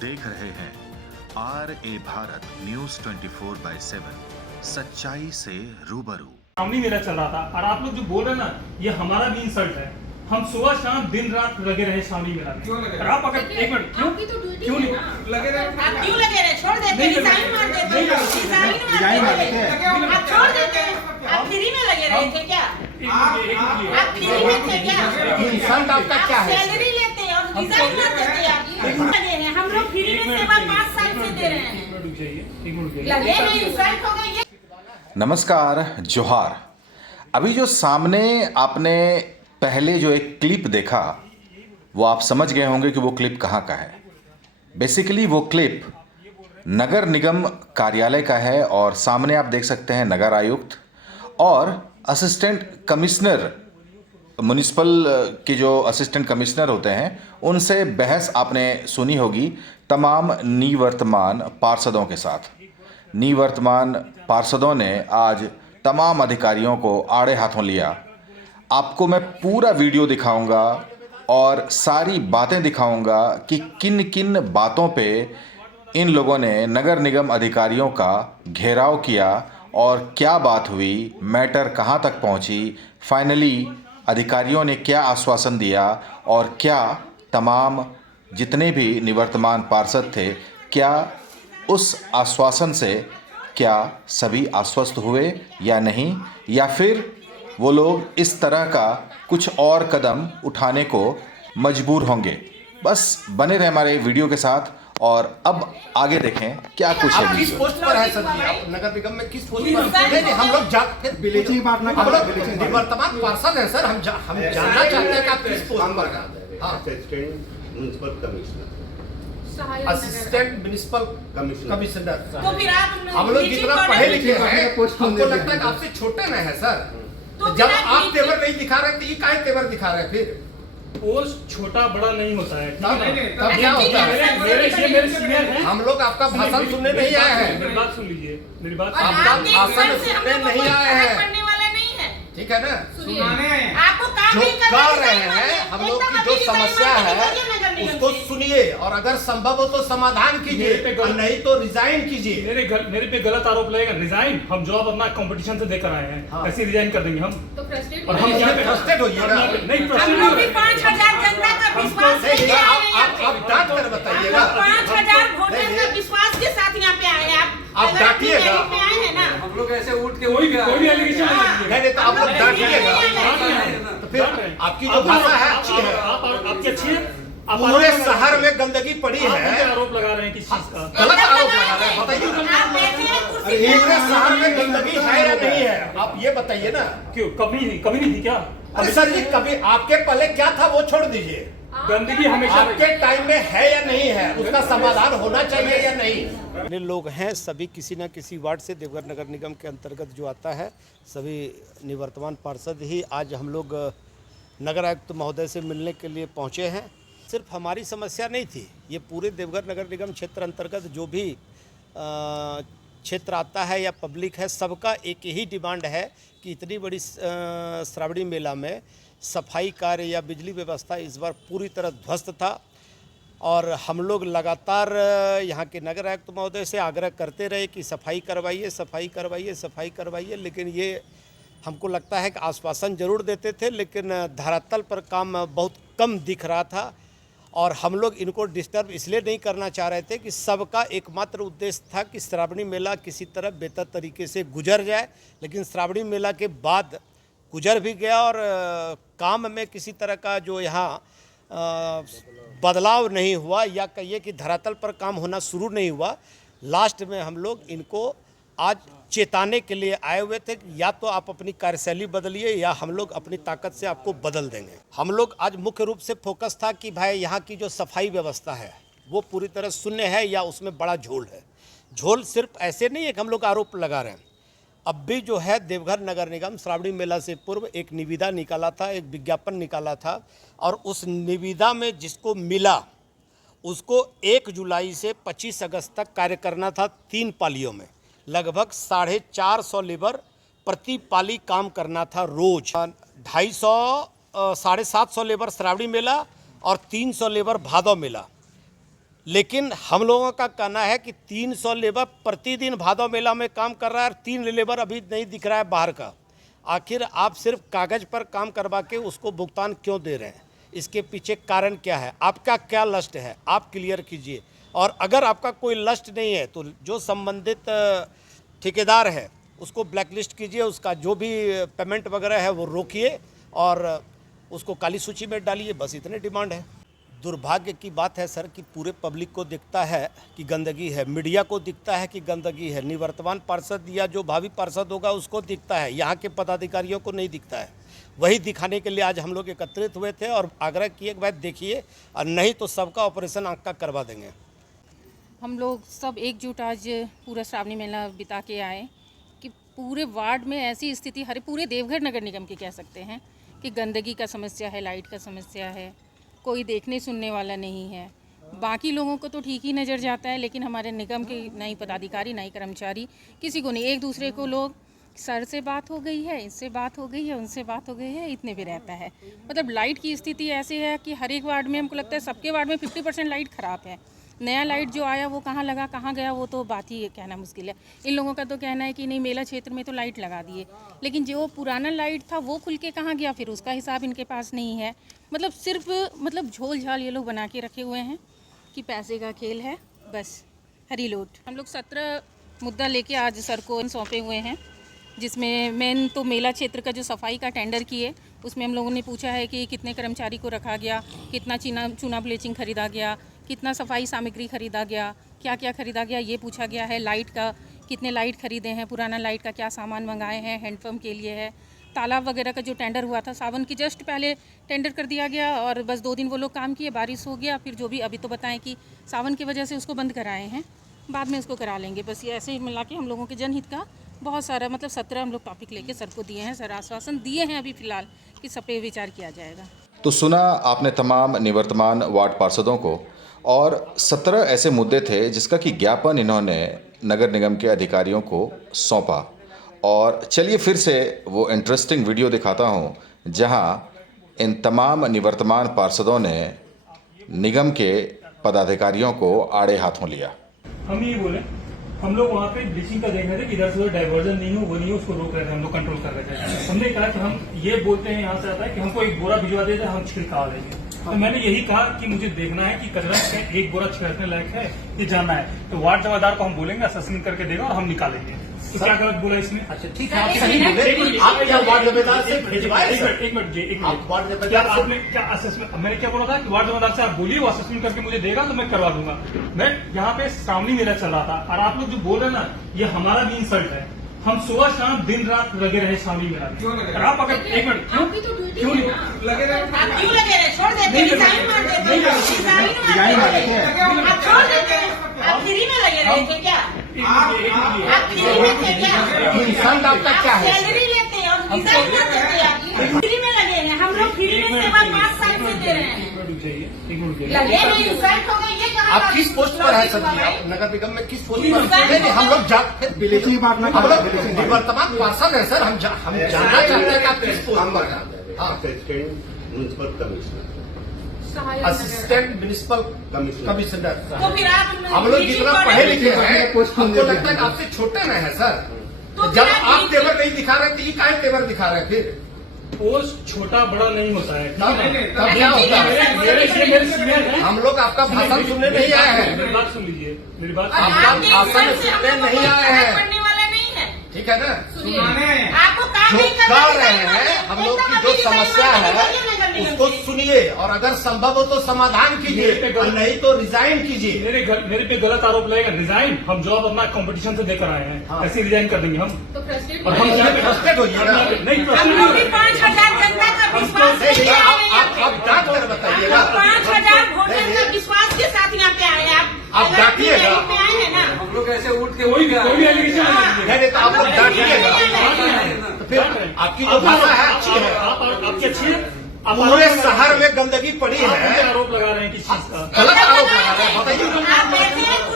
देख रहे हैं RA भारत न्यूज 24/7 सच्चाई से रूबरू। सामने मेरा चल रहा था और आप लोग जो बोल रहे हैं ना, ये हमारा भी इंसल्ट है। हम सुबह शाम दिन रात लगे रहे शामी मेला में। क्यों लगे और आप अगर एक मिनट क्यों नहीं लगे रहे? आप क्यों लगे रहे? छोड़ देते, रिजाइन मार देते, रिजाइन मार देते, आप छोड़ देते। आप फ्री में लगे रहे थे क्या? आप फ्री में थे क्या? इंसल्ट आपका क्या है? सैलरी लेते और रिजाइन मार देते। आप लगे हैं, हम लोग फ्री में सेवा 5 साल से दे रहे हैं। लगे हैं, इंसल्ट हो गई। नमस्कार, जोहार। अभी जो सामने आपने पहले जो एक क्लिप देखा, वो आप समझ गए होंगे कि वो क्लिप कहाँ का है। बेसिकली वो क्लिप नगर निगम कार्यालय का है और सामने आप देख सकते हैं नगर आयुक्त और असिस्टेंट कमिश्नर, म्युनिसिपल के जो असिस्टेंट कमिश्नर होते हैं, उनसे बहस आपने सुनी होगी तमाम निवर्तमान पार्षदों के साथ। निवर्तमान पार्षदों ने आज तमाम अधिकारियों को आड़े हाथों लिया। आपको मैं पूरा वीडियो दिखाऊंगा और सारी बातें दिखाऊंगा कि किन किन बातों पे इन लोगों ने नगर निगम अधिकारियों का घेराव किया और क्या बात हुई, मैटर कहाँ तक पहुँची, फाइनली अधिकारियों ने क्या आश्वासन दिया और क्या तमाम जितने भी निवर्तमान पार्षद थे, क्या उस आश्वासन से क्या सभी आश्वस्त हुए या नहीं, या फिर वो लोग इस तरह का कुछ और कदम उठाने को मजबूर होंगे। बस बने रहे हमारे वीडियो के साथ और अब आगे देखें क्या कुछ है। आप किस पोस्ट पर है सर जी? आप नगर निगम में किस पोस्ट पर? नहीं, हम लोग हम लोग निवर्तमान पार्षद हैं सर। हम जानना चाहते हैं कि आप किस पोस्ट पर हैं। Assistant municipal commissioner, assistant municipal commissioner. तो फिर आप हम लोग जितना पढ़े लिखे हैं, हमको लगता है कि आपसे छोटे में है सर। जब आप तेवर नहीं दिखा रहे तो ये काहे तेवर दिखा रहे हैं? फिर पोस्ट छोटा बड़ा नहीं होता है। तब क्या होता है? मेरे सीनियर हैं। हम लोग आपका भाषण सुनने नहीं आए हैं। मेरी बात सुन लीजिए, मेरी बात आपका भाषण सुनने नहीं आए हैं, पढ़ने वाला नहीं है। ठीक है ना? आपको काम जो नहीं करना, कर रहे रिजाइन मार हैं, दे। हम लोग की एकदम जो अभी समस्या रिजाइन मार है दे, नगर निगम उसको से। सुनिए और अगर संभव हो तो समाधान कीजिए और नहीं तो रिजाइन कीजिए। मेरे पे गलत आरोप लगेगा। रिजाइन, हम जॉब अपना कंपटीशन से देकर आए हैं, ऐसे रिजाइन कर देंगे हम। तो फ्रस्ट्रेट और हम यहाँ पे फ्रस्ट्रेट होइएगा। नहीं, हम फ्रस्ट्रेट लोग भी नहीं। 5000 जनता का विश्वास लेके आए हैं यहाँ पे। आप डांट कर बताइएगा। 5000 वोटर का विश्वास के साथ यहाँ पे आए हैं। आप अगर अपनी डांटिएगा। मेरिट पे आए हैं ना, हम लोग ऐसे उठ के कोई भी एलिगेशन नहीं तो आप लोग डांटिएगा। तो फिर आपकी जो भाषा है अच्छी है। आपकी अच्छी है। आप पूरे शहर में गंदगी पड़ी आप मुझे है। आरोप लगा रहे हैं किस चीज का? गलत आरोप लगा रहे हैं, बताइए। आप बैठे हैं कुर्सी पे। पूरे शहर में गंदगी है या नहीं है, आप ये बताइए ना। क्यों? कभी नहीं थी क्या? अरे सर जी, कभी आपके पहले क्या था वो छोड़ दीजिए। गंदगी हमेशा आपके टाइम में है या नहीं है, उसका समाधान होना चाहिए या नहीं? अन्य लोग हैं, सभी किसी न किसी वार्ड से देवघर नगर निगम के अंतर्गत जो आता है, सभी निवर्तमान पार्षद ही आज हम लोग नगर आयुक्त महोदय से मिलने के लिए पहुंचे हैं। सिर्फ हमारी समस्या नहीं थी, ये पूरे देवघर नगर निगम क्षेत्र अंतर्गत जो भी क्षेत्र आता है या पब्लिक है, सबका एक ही डिमांड है कि इतनी बड़ी श्रावणी मेला में सफाई कार्य या बिजली व्यवस्था इस बार पूरी तरह ध्वस्त था और हम लोग लगातार यहाँ के नगर आयुक्त महोदय से आग्रह करते रहे कि सफाई करवाइए, सफाई करवाइए, सफाई करवाइए, लेकिन ये हमको लगता है कि आश्वासन जरूर देते थे, लेकिन धरातल पर काम बहुत कम दिख रहा था और हम लोग इनको डिस्टर्ब इसलिए नहीं करना चाह रहे थे कि सबका एकमात्र उद्देश्य था कि श्रावणी मेला किसी तरह बेहतर तरीके से गुजर जाए। लेकिन श्रावणी मेला के बाद गुजर भी गया और काम में किसी तरह का जो यहाँ बदलाव नहीं हुआ, या कहिए कि धरातल पर काम होना शुरू नहीं हुआ। लास्ट में हम लोग इनको आज चेताने के लिए आए हुए थे कि या तो आप अपनी कार्यशैली बदलिए या हम लोग अपनी ताकत से आपको बदल देंगे। हम लोग आज मुख्य रूप से फोकस था कि भाई यहाँ की जो सफाई व्यवस्था है वो पूरी तरह शून्य है या उसमें बड़ा झोल है। झोल सिर्फ ऐसे नहीं है कि हम लोग आरोप लगा रहे हैं, अब भी जो है देवघर नगर निगम श्रावणी मेला से पूर्व एक निविदा निकाला था, एक विज्ञापन निकाला था और उस निविदा में जिसको मिला उसको 1 जुलाई से 25 अगस्त तक कार्य करना था। 3 पालियों में लगभग 450 लेबर प्रति पाली काम करना था रोज। 250 750 लेबर श्रावणी मेला और 300 लेबर भादव मेला। लेकिन हम लोगों का कहना है कि 300 लेबर प्रतिदिन भादव मेला में काम कर रहा है और 3 लेबर अभी नहीं दिख रहा है बाहर का। आखिर आप सिर्फ कागज़ पर काम करवा के उसको भुगतान क्यों दे रहे हैं? इसके पीछे कारण क्या है? आपका क्या लस्ट है? आप क्लियर कीजिए। और अगर आपका कोई लस्ट नहीं है तो जो संबंधित ठेकेदार है उसको ब्लैकलिस्ट कीजिए, उसका जो भी पेमेंट वगैरह है वो रोकिए और उसको काली सूची में डालिए। बस इतने डिमांड है। दुर्भाग्य की बात है सर कि पूरे पब्लिक को दिखता है कि गंदगी है, मीडिया को दिखता है कि गंदगी है, निवर्तमान पार्षद या जो भावी पार्षद होगा उसको दिखता है, यहाँ के पदाधिकारियों को नहीं दिखता है। वही दिखाने के लिए आज हम लोग एकत्रित हुए थे और आग्रह किए कि भाई देखिए, और नहीं तो सबका ऑपरेशन आँख का करवा देंगे। हम लोग सब एकजुट आज पूरा श्रावणी मेला बिता के आए कि पूरे वार्ड में ऐसी स्थिति, हर पूरे देवघर नगर निगम की कह सकते हैं कि गंदगी का समस्या है, लाइट का समस्या है, कोई देखने सुनने वाला नहीं है। बाकी लोगों को तो ठीक ही नज़र जाता है, लेकिन हमारे निगम के नई पदाधिकारी, नई कर्मचारी किसी को नहीं, एक दूसरे को लोग सर से बात हो गई है, इससे बात हो गई है, उनसे बात हो गई है, इतने भी रहता है। मतलब लाइट की स्थिति ऐसी है कि हर एक वार्ड में हमको लगता है सबके वार्ड में 50% लाइट ख़राब है। नया लाइट जो आया वो कहाँ लगा, कहाँ गया, वो तो बात ही कहना मुश्किल है। इन लोगों का तो कहना है कि नहीं, मेला क्षेत्र में तो लाइट लगा दिए, लेकिन जो पुराना लाइट था वो खुल के कहाँ गया, फिर उसका हिसाब इनके पास नहीं है। मतलब सिर्फ झोल झाल ये लोग बना के रखे हुए हैं कि पैसे का खेल है, बस हरी लूट। हम लोग 17 मुद्दा लेके आज सर को सौंपे हुए हैं, जिसमें मेन तो मेला क्षेत्र का जो सफाई का टेंडर किए उसमें हम लोगों ने पूछा है कि कितने कर्मचारी को रखा गया, कितना चूना ब्लीचिंग खरीदा गया, कितना सफाई सामग्री खरीदा गया, क्या क्या खरीदा गया ये पूछा गया है। लाइट का कितने लाइट खरीदे हैं, पुराना लाइट का क्या सामान मंगाए हैं, हैंडपम्प के लिए है। तालाब वगैरह का जो टेंडर हुआ था सावन की जस्ट पहले टेंडर कर दिया गया और बस 2 दिन वो लोग काम किए, बारिश हो गया, फिर जो भी अभी तो बताएं कि सावन की वजह से उसको बंद कराए हैं, बाद में उसको करा लेंगे। बस ये ऐसे ही मिला के हम लोगों के जनहित का बहुत सारा 17 हम लोग टॉपिक लेके सर को दिए हैं। सर आश्वासन दिए हैं अभी फ़िलहाल कि सब पे विचार किया जाएगा। तो सुना आपने तमाम निवर्तमान वार्ड पार्षदों को, और 17 ऐसे मुद्दे थे जिसका कि ज्ञापन इन्होंने नगर निगम के अधिकारियों को सौंपा। और चलिए फिर से वो इंटरेस्टिंग वीडियो दिखाता हूँ जहाँ इन तमाम निवर्तमान पार्षदों ने निगम के पदाधिकारियों को आड़े हाथों लिया। हम ये बोले, हम लोग वहाँ पे ब्लीचिंग का देख रहे थे कि इधर से उधर डाइवर्जन नहीं हो, वो नहीं हो, उसको रोक रहे थे, हम लोग कंट्रोल कर रहे थे। हमने कहा कि हम ये बोलते हैं यहाँ से आता है कि हमको एक बोरा भिजवा देते, हम छिड़का देंगे। तो मैंने यही कहा कि मुझे देखना है कि कचरा एक बोरा छिड़कने लायक है, ये जानना है। तो वार्ड जमादार को हम बोलेंगे, असेसमेंट करके देगा और हम निकालेंगे। तो क्या गलत बोला इसमें? अच्छा ठीक है, आप सही बोले। आप क्या वार्ड जमादार से भिजवाए? एक मिनट, क्या आपने क्या असेसमेंट, मैंने क्या बोला था कि वार्ड जमादार से आप बोलिए, वो असेसमेंट करके मुझे देगा तो मैं करवा दूंगा। मैं यहाँ पे श्रावणी मेला चल रहा था और आप लोग जो बोल रहे हैं ना, ये हमारा भी इंसल्ट है। हम सुबह शाम दिन रात लगे रहे श्रावणी मेला में। और आप अगर एक मिनट क्यों लगे रहे? आप क्यों लगे रहे? छोड़ देते, रिजाइन मार देते, रिजाइन मार देते, आप छोड़ देते। आप फ्री में लगे रहे थे क्या? आप फ्री में थे क्या? इंसान आपका क्या है? सैलरी लेते हैं और रिजाइन मार देते हैं। आप फ्री में लगे हैं, हम लोग फ्री में सेवा 5 साल से दे रहे हैं। लगे नहीं, इंसल्ट हो गई, ये कहा? आप किस पोस्ट पर है सर जी? आप नगर निगम में किस पोस्ट पर? नहीं, हम लोग वर्तमान पार्षद है सर, हम जानना चाहते हैं कि आप किस पोस्ट पर हैं। Assistant municipal commissioner. Assistant municipal commissioner. तो फिर आप हम लोग जितना पढ़े लिखे हैं हमको लगता है कि आपसे छोटे न है सर। तो जब आप तेवर नहीं दिखा रहे थे, ये काहे तेवर दिखा रहे थे? पोस्ट छोटा बड़ा नहीं होता है। तब क्या होता है? हम लोग आपका भाषण सुनने नहीं आए हैं। मेरी बात सुन लीजिए, मेरी बात। आपका भाषण सुनने नहीं आए हैं, पढ़ने वाला नहीं है, ठीक है ना? आपको काम नहीं जो कर रहे हैं, हम लोग की जो समस्या है उसको सुनिए और अगर संभव हो तो समाधान कीजिए, और नहीं तो रिजाइन कीजिए। मेरे पे गलत आरोप लगेगा। रिजाइन, हम जॉब अपना कंपटीशन से देकर आए हैं, कैसे रिजाइन कर देंगे हम? और हम फ्रस्ट्रेट होइएगा। नहीं, हम लोग भी 5000 जनता का विश्वास लेके आए हैं। आप डांट कर बताइएगा। 5000 वोटर का विश्वास के साथ यहाँ पे आए हैं। आप डांटिएगा। आए हैं ना, हम लोग ऐसे उठ के कोई भी एलिगेशन नहीं तो आप लोग डांटिएगा। तो फिर आपकी जो भाषा है अच्छी है। आपकी अच्छी है। पूरे शहर में गंदगी पड़ी है, आरोप लगा रहे हैं किस चीज का? गलत आरोप लगा रहे हैं, बताइए।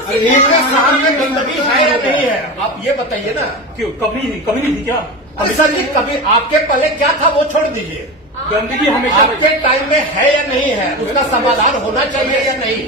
पूरे शहर में गंदगी है या नहीं है, आप ये बताइए ना। क्यों, कभी नहीं थी क्या? अरे सर जी, कभी आपके पहले क्या था वो छोड़ दीजिए। गंदगी हमेशा आपके टाइम में है या नहीं है, उसका समाधान होना चाहिए या नहीं?